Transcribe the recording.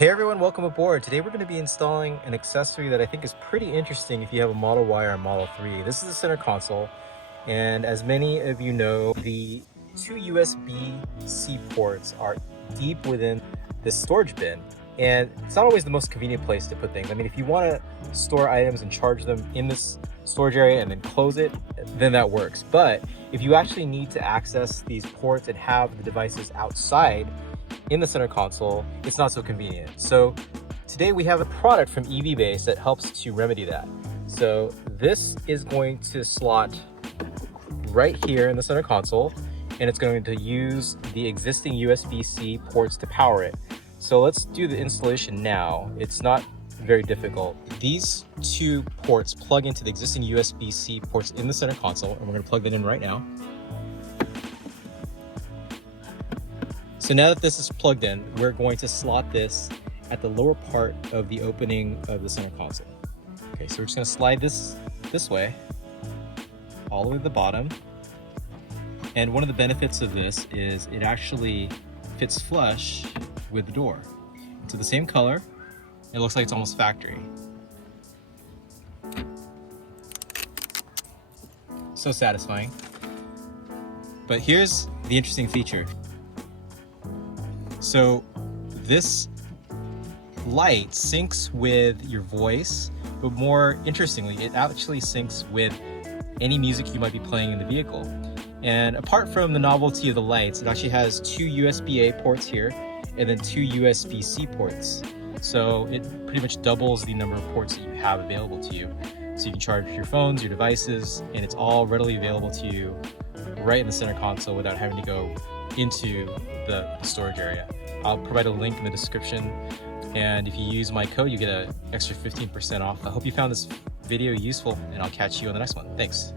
Hey everyone, welcome aboard. Today we're going to be installing an accessory that I think is pretty interesting if you have a Model Y or a Model 3. This is the center console, and as many of you know, the two USB-C ports are deep within this storage bin, and it's not always the most convenient place to put things. I mean, if you want to store items and charge them in this storage area and then close it, then that works. But if you actually need to access these ports and have the devices outside in the center console, it's not so convenient. So today we have a product from EVBASE that helps to remedy that. So this is going to slot right here in the center console, and it's going to use the existing USB-C ports to power it. So let's do the installation now. It's not very difficult. These two ports plug into the existing USB-C ports in the center console, and we're going to plug that in right now. So now that this is plugged in, we're going to slot this at the lower part of the opening of the center console. Okay, so we're just going to slide this way, all the way to the bottom. And one of the benefits of this is it actually fits flush with the door. It's the same color. It looks like it's almost factory. So satisfying. But here's the interesting feature. So this light syncs with your voice, but more interestingly, it actually syncs with any music you might be playing in the vehicle. And apart from the novelty of the lights, it actually has two USB-A ports here and then two USB-C ports. So it pretty much doubles the number of ports that you have available to you. So you can charge your phones, your devices, and it's all readily available to you right in the center console without having to go into the storage area. I'll provide a link in the description, and if you use my code, you get an extra 15% off. I hope you found this video useful, and I'll catch you on the next one. Thanks.